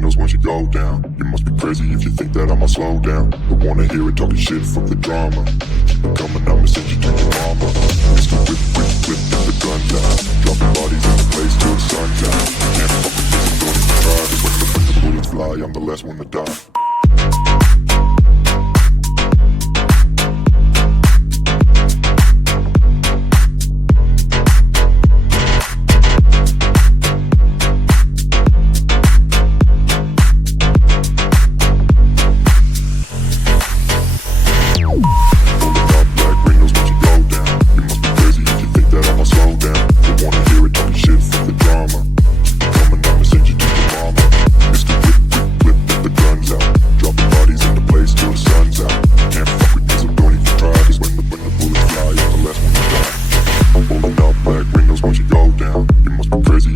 knows once you go down. You must be crazy if you think that I'ma slow down. Don't wanna hear it talking shit, fuck the drama. Keep it coming, I'ma send you to your mama. Mr. Whip, whip, whip, get the guns out. Dropping bodies in the place till the sun's out. Can't fuck with this, I'm going to try. When the bullets fly, I'm the last one to die.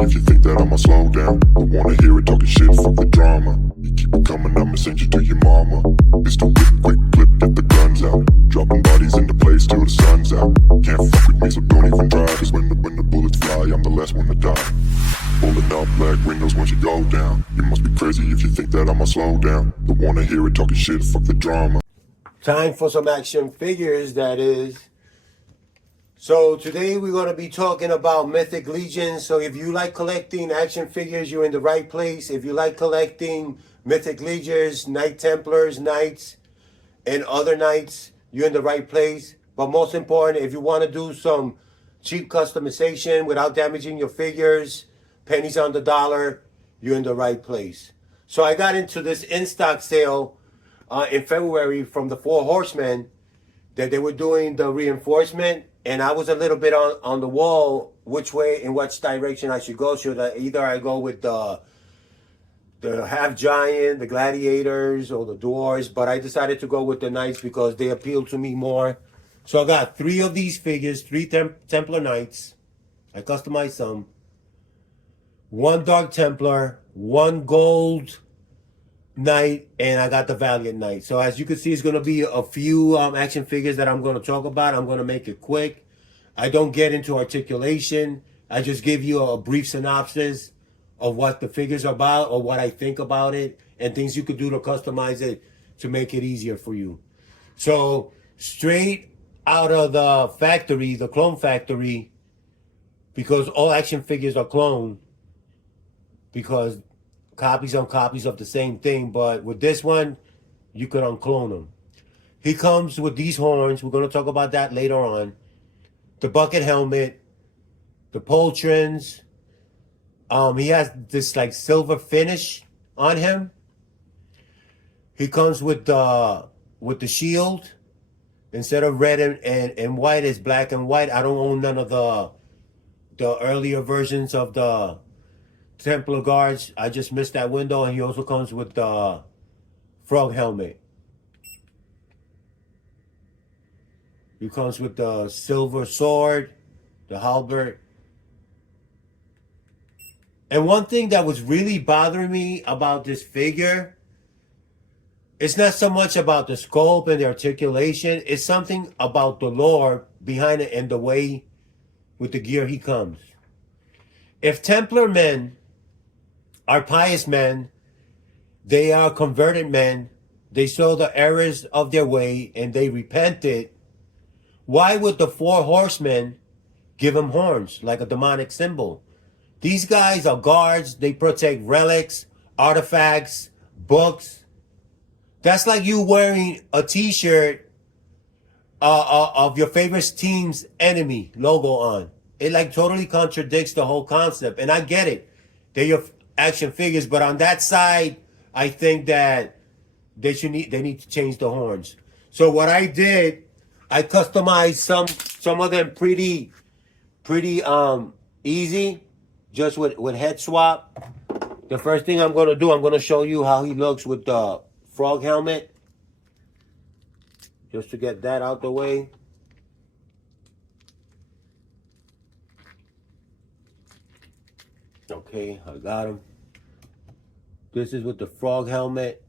If you think that I'ma slow down, don't wanna hear it talking shit, fuck the drama. You keep it coming, I'ma send you to your mama. It's the whip, quick clip, get the guns out. Dropping bodies into place till the sun's out. Can't fuck with me, so don't even try. Cause when the bullets fly, I'm the last one to die. Pulling up black windows once you go down. You must be crazy if you think that I'ma slow down. Don't wanna hear it talking shit, fuck the drama. Time for some action figures, that is. So today we're going to be talking about Mythic Legions. So if you like collecting action figures, you're in the right place. If you like collecting Mythic Legions, Knight Templars, Knights, and other Knights, you're in the right place. But most important, if you want to do some cheap customization without damaging your figures, pennies on the dollar, you're in the right place. So I got into this in-stock sale in February from the Four Horsemen that they were doing the reinforcement. And I was a little bit on the wall, which way, in which direction I should go. Should I either go with the half giant, the gladiators, or the dwarves? But I decided to go with the knights because they appeal to me more. So I got 3 of these figures, 3 Templar knights. I customized some. 1 Dark Templar, 1 gold knight, and I got the Valiant knight. So as you can see, it's going to be a few action figures that I'm going to talk about. I'm going to make it quick. I don't get into articulation. I just give you a brief synopsis of what the figures are about or what I think about it and things you could do to customize it to make it easier for you. So straight out of the factory, the clone factory, because all action figures are cloned, because copies on copies of the same thing, but with this one, you could unclone them. He comes with these horns. We're going to talk about that later on. The bucket helmet, the pauldrons. He has this like silver finish on him. He comes with the shield. Instead of red and white, it's black and white. I don't own none of the earlier versions of the Templar guards. I just missed that window. And he also comes with the frog helmet. He comes with the silver sword, the halberd. And one thing that was really bothering me about this figure, it's not so much about the scope and the articulation. It's something about the lore behind it and the way with the gear he comes. If Templar men are pious men, they are converted men, they saw the errors of their way and they repented, why would the 4 horsemen give them horns like a demonic symbol? These guys are guards. They protect relics, artifacts, books. That's like you wearing a t-shirt of your favorite team's enemy logo on. It like totally contradicts the whole concept. And I get it. They're your action figures, but on that side, I think that they need to change the horns. So what I did, I customized some of them pretty easy, just with head swap. The first thing I'm gonna do, I'm gonna show you how he looks with the frog helmet, just to get that out the way. Okay, I got him. This is with the frog helmet.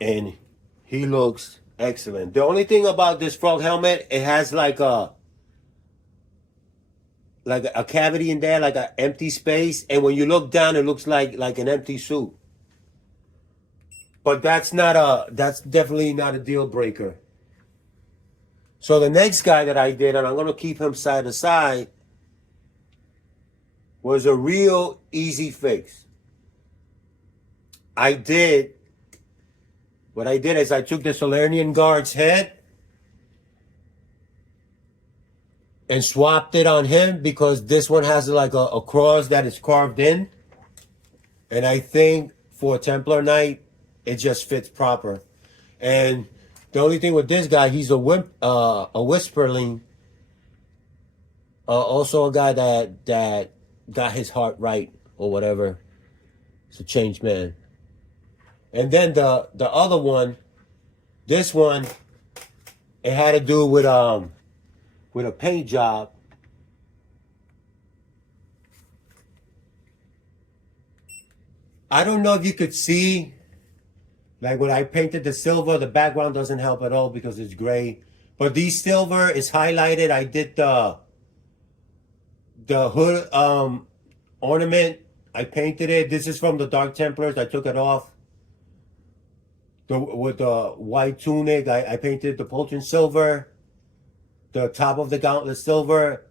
And he looks excellent. The only thing about this frog helmet, it has like a like a cavity in there, like an empty space, and when you look down, it looks like an empty suit. But that's definitely not a deal breaker. So the next guy that I did, and I'm gonna keep him side to side, was a real easy fix. What I did is I took the Solarian Guard's head and swapped it on him because this one has like a cross that is carved in. And I think for a Templar Knight, it just fits proper. And the only thing with this guy, he's a Whisperling. Also a guy that got his heart right or whatever. It's a changed man. And then the other one, this one, it had to do with a paint job. I don't know if you could see, like when I painted the silver, the background doesn't help at all because it's gray. But these silver is highlighted. I did the hood ornament. I painted it. This is from the Dark Templars. I took it off. With the white tunic, I painted the Poltron silver, the top of the gauntlet silver,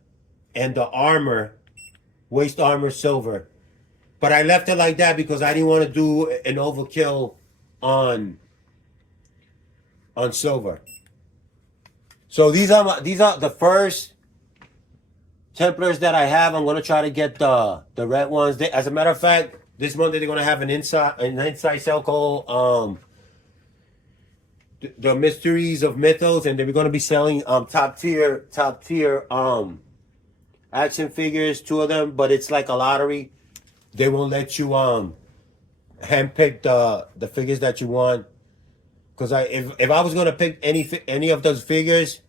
and the armor, waist armor silver. But I left it like that because I didn't want to do an overkill on silver. So these are the first Templars that I have. I'm gonna try to get the red ones. As a matter of fact, this Monday they're gonna have an inside sale called the Mysteries of Mythos, and then we're gonna be selling top tier action figures, 2 of them, but it's like a lottery. They won't let you handpick the figures that you want. Because if I was gonna pick any of those figures,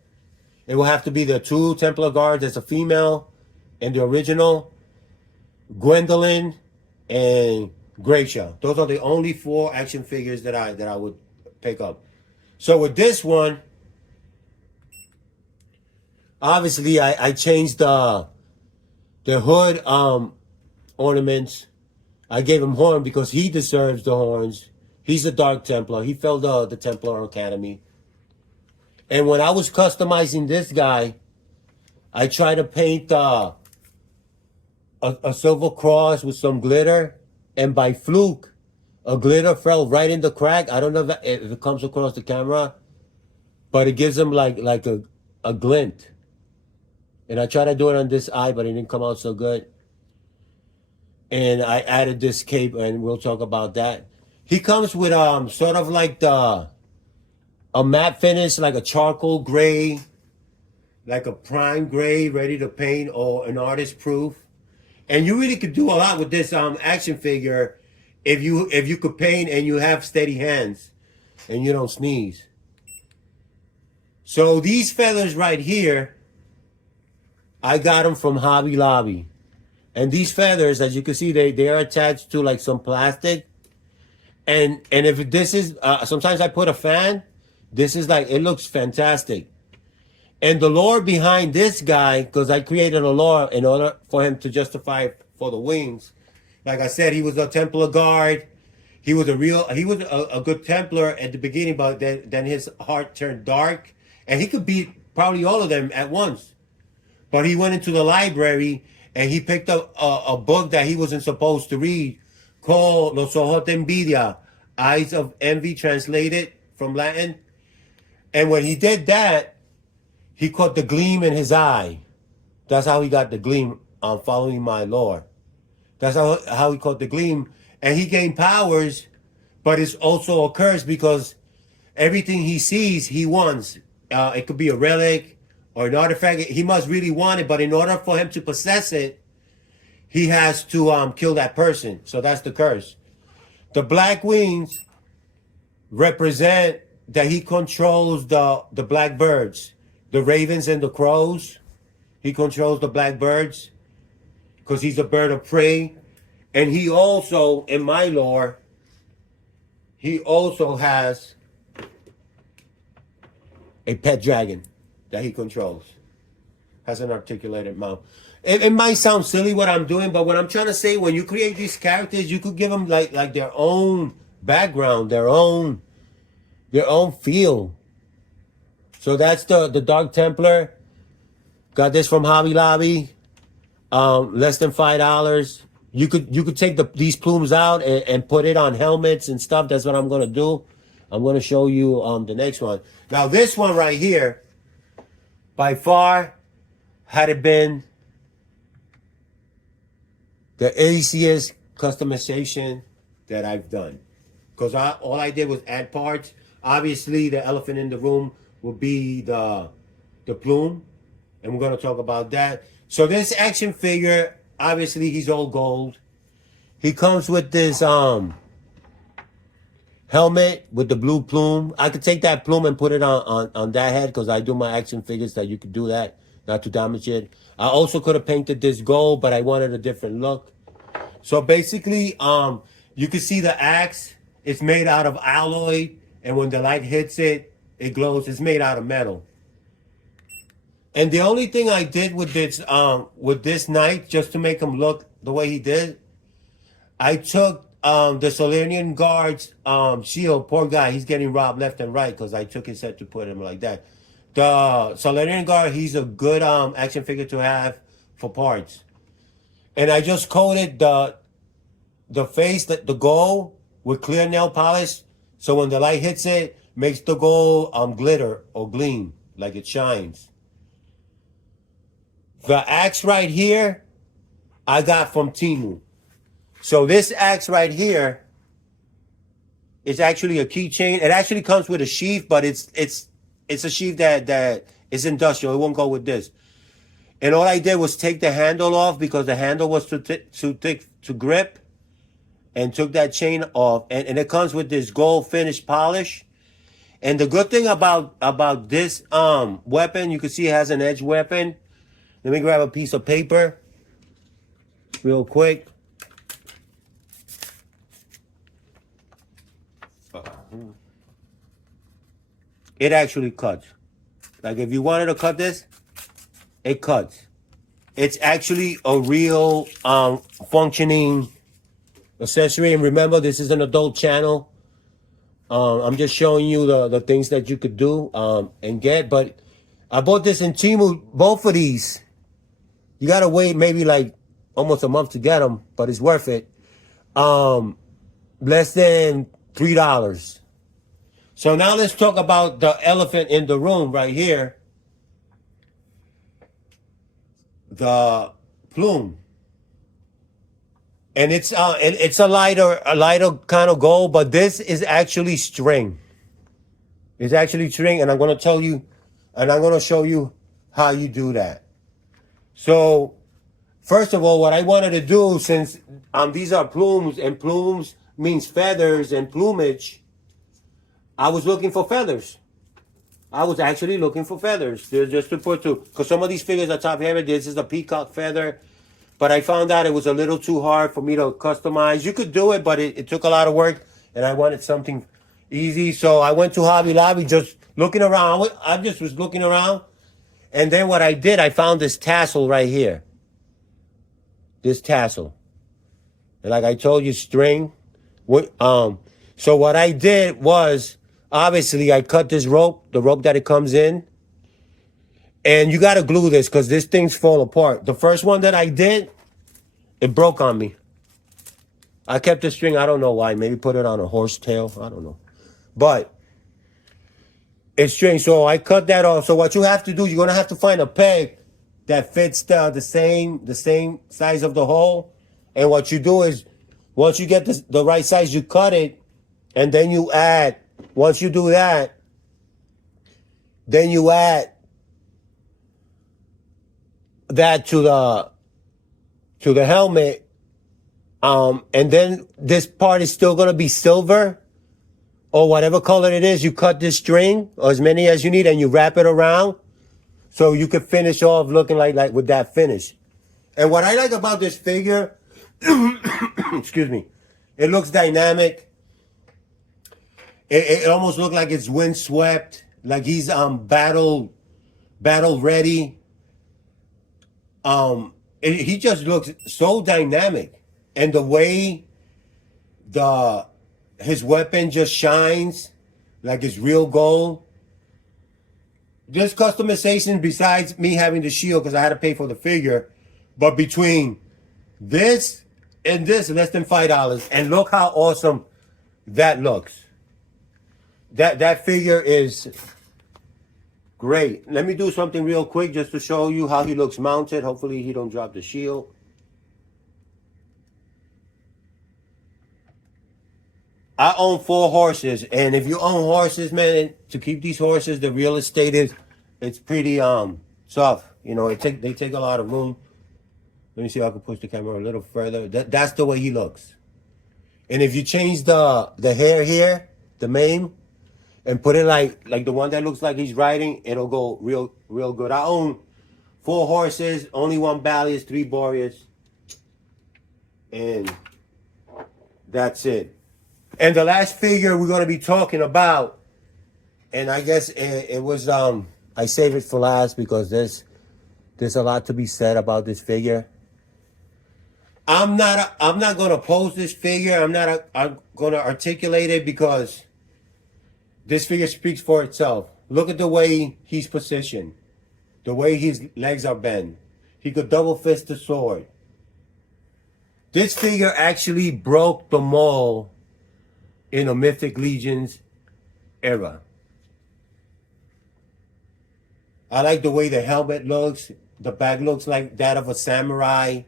it will have to be the 2 Templar guards as a female, and the original Gwendolyn and Gracia. Those are the only 4 action figures that I would pick up. So with this one, obviously I changed the hood ornaments. I gave him horn because he deserves the horns. He's a Dark Templar. He failed the Templar Academy. And when I was customizing this guy, I tried to paint a silver cross with some glitter, and by fluke, a glitter fell right in the crack. I don't know if it comes across the camera, but it gives him like a glint. And I tried to do it on this eye, but it didn't come out so good. And I added this cape, and we'll talk about that. He comes with sort of like a matte finish, like a charcoal gray, like a prime gray, ready to paint, or an artist proof. And you really could do a lot with this action figure if you could paint and you have steady hands and you don't sneeze. So these feathers right here, I got them from Hobby Lobby. And these feathers, as you can see, they are attached to like some plastic. And if this is, sometimes I put a fan, this is like, it looks fantastic. And the lore behind this guy, because I created a lore in order for him to justify for the wings. Like I said, he was a Templar guard. He was a good Templar at the beginning, but then his heart turned dark. And he could beat probably all of them at once. But he went into the library and he picked up a book that he wasn't supposed to read called Los Ojos de Envidia, Eyes of Envy, translated from Latin. And when he did that, he caught the gleam in his eye. That's how he got the gleam on following my lore. That's how he caught the gleam. And he gained powers, but it's also a curse because everything he sees, he wants. It could be a relic or an artifact. He must really want it, but in order for him to possess it, he has to kill that person. So that's the curse. The black wings represent that he controls the black birds. The ravens and the crows. He controls the black birds because he's a bird of prey. And he also, in my lore, he also has a pet dragon that he controls. Has an articulated mouth. it might sound silly what I'm doing, but what I'm trying to say, when you create these characters, you could give them like their own background, their own feel. So that's the Dark Templar. Got this from Hobby Lobby. Less than $5. You could take these plumes out and put it on helmets and stuff. That's what I'm gonna do. I'm gonna show you the next one. Now this one right here, by far, had it been the easiest customization that I've done, because all I did was add parts. Obviously, the elephant in the room will be the plume, and we're gonna talk about that. So this action figure, obviously, he's all gold. He comes with this helmet with the blue plume. I could take that plume and put it on that head, because I do my action figures that you could do that, not to damage it. I also could have painted this gold, but I wanted a different look. So basically, you can see the axe. It's made out of alloy, and when the light hits it, it glows. It's made out of metal. And the only thing I did with this knight, just to make him look the way he did, I took the Solarian Guard's shield. Poor guy, he's getting robbed left and right because I took his set to put him like that. The Solarian Guard, he's a good action figure to have for parts. And I just coated the face, the gold, with clear nail polish, so when the light hits it, makes the gold glitter or gleam, like it shines. The axe right here, I got from Temu. So this axe right here is actually a keychain. It actually comes with a sheath, but it's a sheath that is industrial. It won't go with this. And all I did was take the handle off, because the handle was too thick to grip, and took that chain off. And it comes with this gold finish polish. And the good thing about this weapon, you can see it has an edge weapon. Let me grab a piece of paper real quick. It actually cuts. Like if you wanted to cut this, it cuts. It's actually a real functioning accessory. And remember, this is an adult channel. I'm just showing you the things that you could do and get. But I bought this in Temu. Both of these, you gotta wait maybe like almost a month to get them, but it's worth it. Less than $3. So now let's talk about the elephant in the room right here. The plume. And it's a lighter kind of gold, but this is actually string. It's actually string, and I'm gonna tell you, and I'm gonna show you how you do that. So, first of all, what I wanted to do, since these are plumes, and plumes means feathers and plumage, I was looking for feathers. I was actually looking for feathers, just to put to, because some of these figures are top heavy. This is a peacock feather, but I found out it was a little too hard for me to customize. You could do it, but it took a lot of work, and I wanted something easy. So I went to Hobby Lobby, just looking around. I just was looking around, and then what I did, I found this tassel right here. This tassel, and like I told you, string. So what I did was, obviously, I cut this rope, the rope that it comes in. And you got to glue this, because this thing's fall apart. The first one that I did, it broke on me. I kept the string. I don't know why. Maybe put it on a horse tail. I don't know. But it's string. So I cut that off. So what you have to do, you're going to have to find a peg that fits the same size of the hole. And what you do is, once you get the right size, you cut it. And then you add, once you do that, then you add that to the helmet. And then this part is still going to be silver or whatever color it is. You cut this string, or as many as you need, and you wrap it around so you can finish off looking like with that finish. And what I like about this figure, excuse me, it looks dynamic. It almost looks like it's windswept, like he's battle ready. It he just looks so dynamic, and the way his weapon just shines like it's real gold. This customization, besides me having the shield because I had to pay for the figure, but between this and this, less than $5, and look how awesome that looks. That figure is great. Let me do something real quick just to show you how he looks mounted. Hopefully he don't drop the shield. I own 4 horses, and if you own horses, man, to keep these horses, the real estate it's pretty tough. You know, they take a lot of room. Let me see if I can push the camera a little further. That's the way he looks. And if you change the hair here, the mane, and put it like the one that looks like he's riding, it'll go real good. I own 4 horses, only 1 Valiant, 3 Boreas, and that's it. And the last figure we're going to be talking about, and I guess it was I saved it for last because there's a lot to be said about this figure. I'm not going to pose this figure. I'm going to articulate it because this figure speaks for itself. Look at the way he's positioned, the way his legs are bent. He could double fist the sword. This figure actually broke the mold in a Mythic Legion's era. I like the way the helmet looks. The back looks like that of a samurai.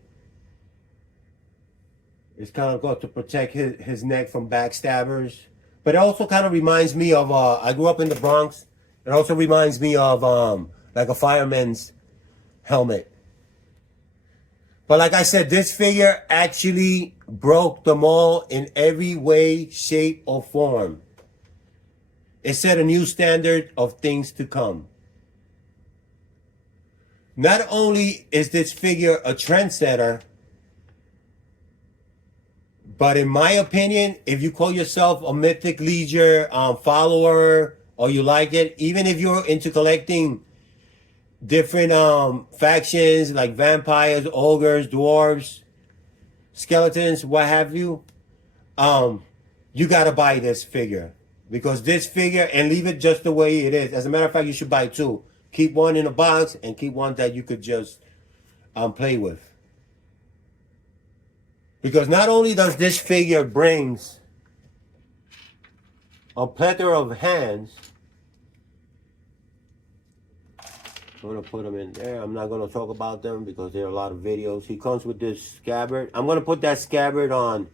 It's kind of got to protect his neck from backstabbers. But it also kind of reminds me of, I grew up in the Bronx. It also reminds me of like a fireman's helmet. But like I said, this figure actually broke the mold in every way, shape, or form. It set a new standard of things to come. Not only is this figure a trendsetter, but in my opinion, if you call yourself a Mythic Legion follower, or you like it, even if you're into collecting different factions like vampires, ogres, dwarves, skeletons, what have you, you gotta buy this figure. Because this figure, and leave it just the way it is. As a matter of fact, you should buy 2. Keep one in a box and keep one that you could just play with. Because not only does this figure brings a plethora of hands, I'm going to put them in there. I'm not going to talk about them because there are a lot of videos. He comes with this scabbard. I'm going to put that scabbard on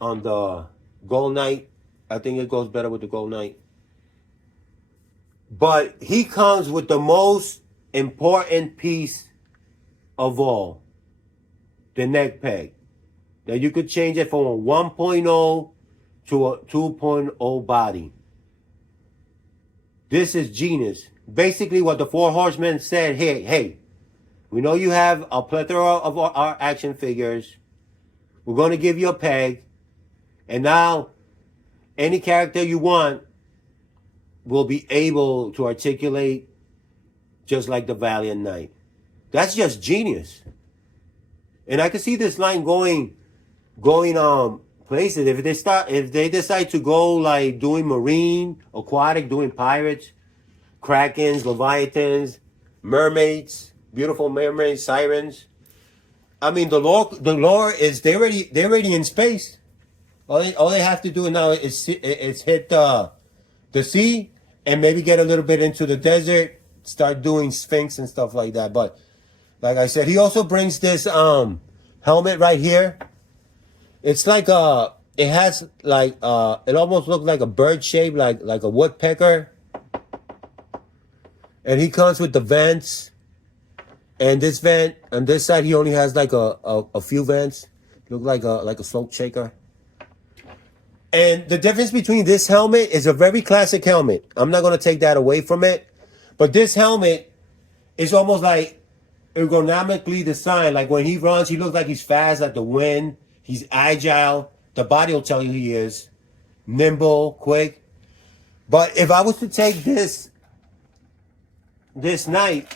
the Gold Knight. I think it goes better with the Gold Knight. But he comes with the most important piece of all. The neck peg. That you could change it from a 1.0 to a 2.0 body. This is genius. Basically what the 4 horsemen said, hey, we know you have a plethora of our action figures. We're going to give you a peg. And now, any character you want will be able to articulate just like the Valiant Knight. That's just genius. And I can see this line going places. If they decide to go like doing marine, aquatic, doing pirates, krakens, leviathans, mermaids, beautiful mermaids, sirens. I mean, the lore is they're already in space. All they have to do now is hit the sea and maybe get a little bit into the desert, start doing Sphinx and stuff like that. But like I said, he also brings this helmet right here. It's like it has like it almost looks like a bird shape, like a woodpecker. And he comes with the vents. And this vent on this side, he only has like a few vents. Look like a smoke shaker. And the difference between this helmet is a very classic helmet. I'm not going to take that away from it. But this helmet is almost like ergonomically designed. Like when he runs, he looks like he's fast like the wind. He's agile. The body will tell you he is. Nimble, quick. But if I was to take this knight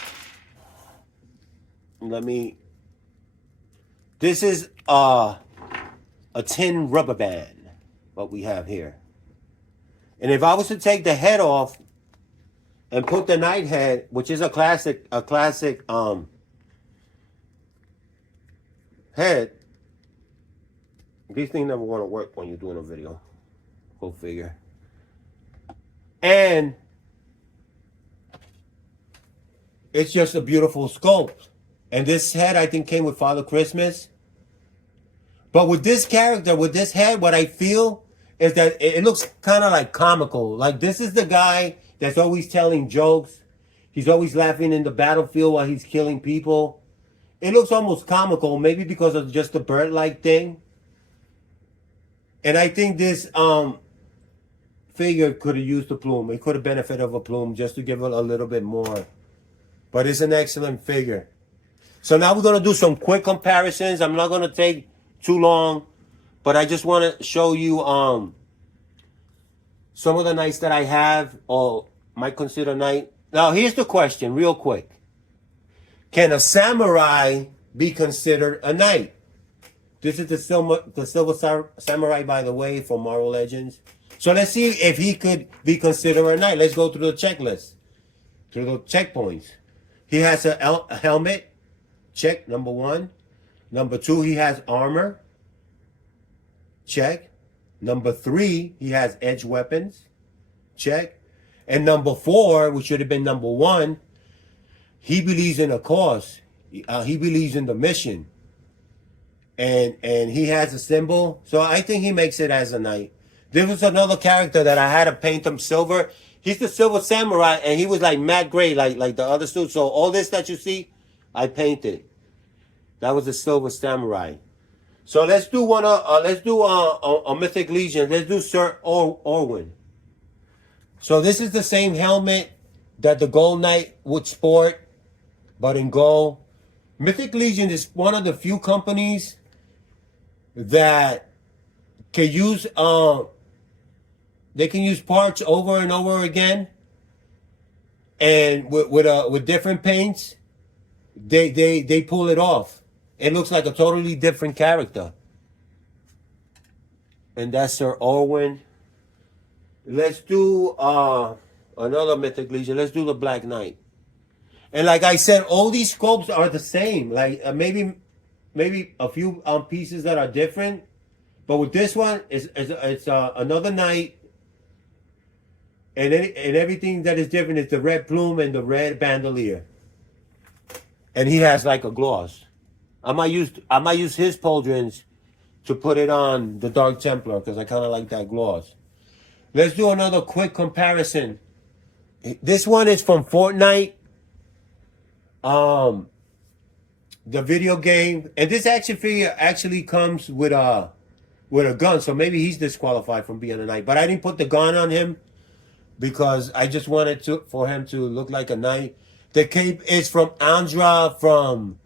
let me. This is a tin rubber band. What we have here. And if I was to take the head off and put the knight head, which is a classic head, these things never want to work when you're doing a video. Go figure. And it's just a beautiful sculpt. And this head, I think, came with Father Christmas. But with this character, with this head, what I feel is that it looks kind of like comical. Like, this is the guy that's always telling jokes. He's always laughing in the battlefield while he's killing people. It looks almost comical, maybe because of just the bird-like thing. And I think this figure could have used a plume. It could have benefited of a plume just to give it a little bit more. But it's an excellent figure. So now we're going to do some quick comparisons. I'm not going to take too long, but I just want to show you some of the knights that I have or might consider knight. Now, here's the question, real quick. Can a samurai be considered a knight? This is the Silver Samurai, by the way, from Marvel Legends. So let's see if he could be considered a knight. Let's go through the checklist, through the checkpoints. He has a helmet. Check, number 1. Number 2, he has armor. Check. Number 3, he has edge weapons. Check. And number 4, which should have been number 1, he believes in a cause. He believes in the mission. And he has a symbol. So I think he makes it as a knight. There was another character that I had to paint him silver. He's the Silver Samurai, and he was like matte gray, like the other suit. So all this that you see, I painted. That was the Silver Samurai. So let's do a Mythic Legion. Let's do Sir Orwin. So this is the same helmet that the Gold Knight would sport, but in gold. Mythic Legion is one of the few companies that can use they can use parts over and over again, and with different paints, they pull it off. It looks like a totally different character. And that's Sir Orwin. Let's do another Mythic Legion. Let's do the Black Knight. And like I said, all these sculpts are the same. Like maybe a few pieces that are different. But with this one, it's another knight. And everything that is different is the red plume and the red bandolier. And he has like a gloss. I might use his pauldrons to put it on the Dark Templar because I kind of like that gloss. Let's do another quick comparison. This one is from Fortnite, the video game, and this action figure actually comes with a gun, so maybe he's disqualified from being a knight. But I didn't put the gun on him because I just wanted for him to look like a knight. The cape is from Andra from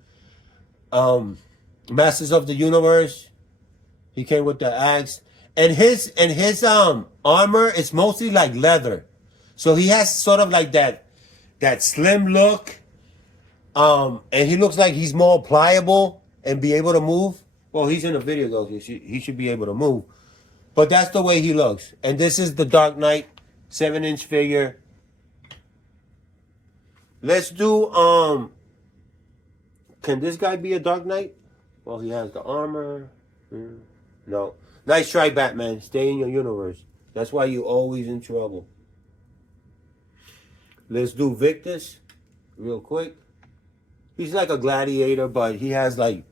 Masters of the Universe. He came with the axe, and his armor is mostly like leather, so he has sort of like that slim look, and he looks like he's more pliable and be able to move. Well, he's in a video though, he should be able to move, but that's the way he looks. And this is the Dark Knight 7-inch figure. Let's do can this guy be a Dark Knight? Well, he has the armor. No. Nice try, Batman. Stay in your universe. That's why you're always in trouble. Let's do Victus real quick. He's like a gladiator, but he has like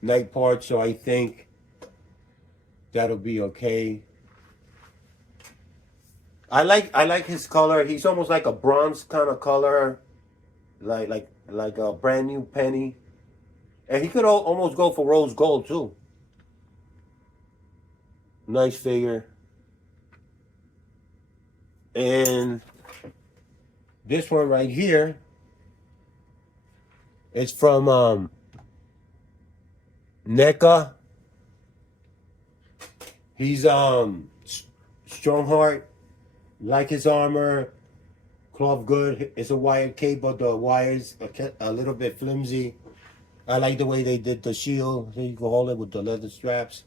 knight parts, so I think that'll be okay. I like his color. He's almost like a bronze kind of color, like a brand new penny. And he could almost go for rose gold too. Nice figure. And this one right here, it's from NECA. He's Strongheart. Like his armor, cloth good. It's a wired cape, but the wire's a little bit flimsy. I like the way they did the shield. So you can hold it with the leather straps.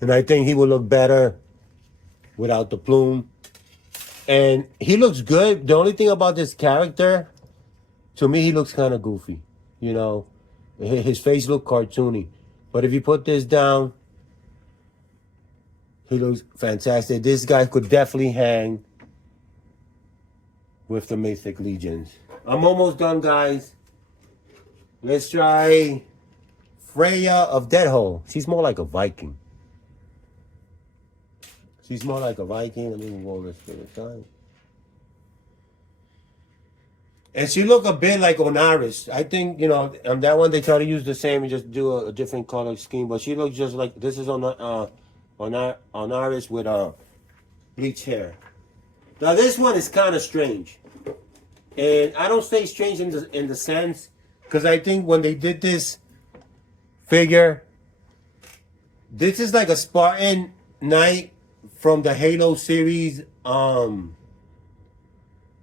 And I think he would look better without the plume. And he looks good. The only thing about this character, to me, he looks kind of goofy. You know, his face look cartoony. But if you put this down, he looks fantastic. This guy could definitely hang with the Mythic Legions. I'm almost done, guys. Let's try Freya of Deadhole. She's more like a Viking. She's more like a Viking. Let me roll this to the side. And she look a bit like Onaris. I think, you know, on that one they try to use the same and just do a different color scheme. But she looks just like, this is Onaris with bleach hair. Now this one is kind of strange. And I don't say strange in the sense, because I think when they did this figure, this is like a Spartan knight from the Halo series. Belos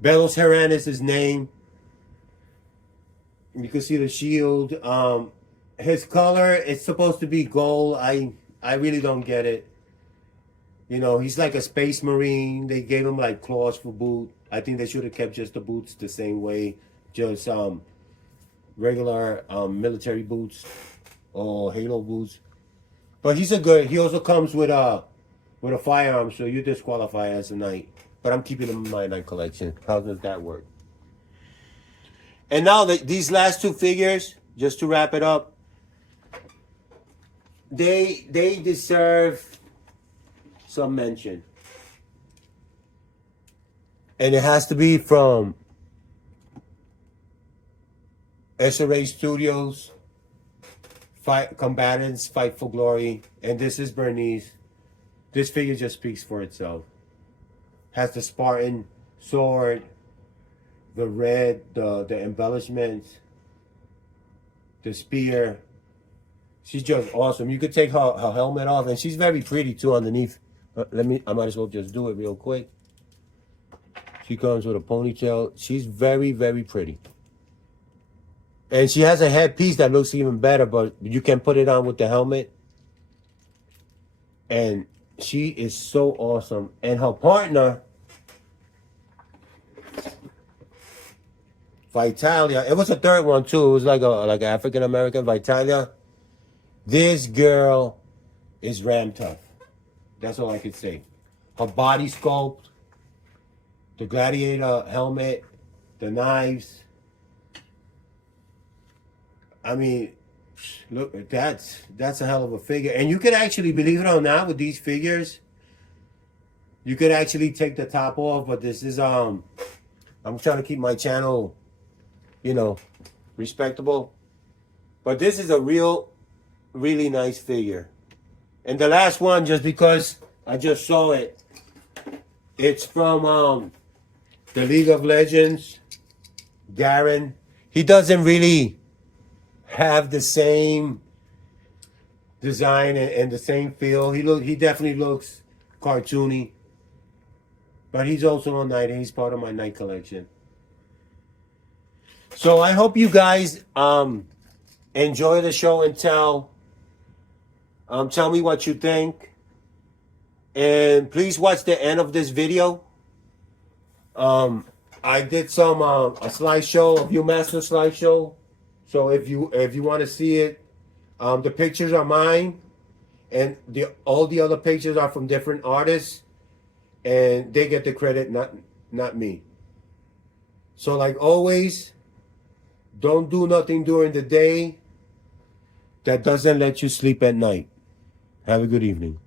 Heran is his name. You can see the shield. His color is supposed to be gold. I really don't get it. You know, he's like a space marine. They gave him like claws for boot. I think they should have kept just the boots the same way. Just regular military boots or Halo boots. But he's a good. He also comes with a firearm, so you disqualify as a knight. But I'm keeping him in my knight collection. How does that work? And now these last two figures, just to wrap it up, they deserve some mention. And it has to be from SRA Studios, Combatants Fight for Glory, and this is Bernice. This figure just speaks for itself. Has the Spartan sword, the red, the embellishments, the spear. She's just awesome. You could take her helmet off, and she's very pretty too underneath. I might as well just do it real quick. She comes with a ponytail. She's very, very pretty. And she has a headpiece that looks even better, but you can put it on with the helmet. And she is so awesome. And her partner, Vitalia. It was a third one too. It was like an African American, Vitalia. This girl is ram tough. That's all I could say. Her body sculpt, the gladiator helmet, the knives. I mean, look, that's a hell of a figure. And you could actually, believe it or not, with these figures, you could actually take the top off. But this is I'm trying to keep my channel, you know, respectable. But this is a really nice figure. And the last one, just because I just saw it, it's from the League of Legends, Garen. He doesn't really have the same design and the same feel. He definitely looks cartoony. But he's also a knight, and he's part of my knight collection. So I hope you guys enjoy the show and tell. Tell me what you think. And please watch the end of this video. I did some a slideshow, a Viewmaster slideshow. So if you want to see it, the pictures are mine, and all the other pictures are from different artists, and they get the credit, not me. So like always, don't do nothing during the day that doesn't let you sleep at night. Have a good evening.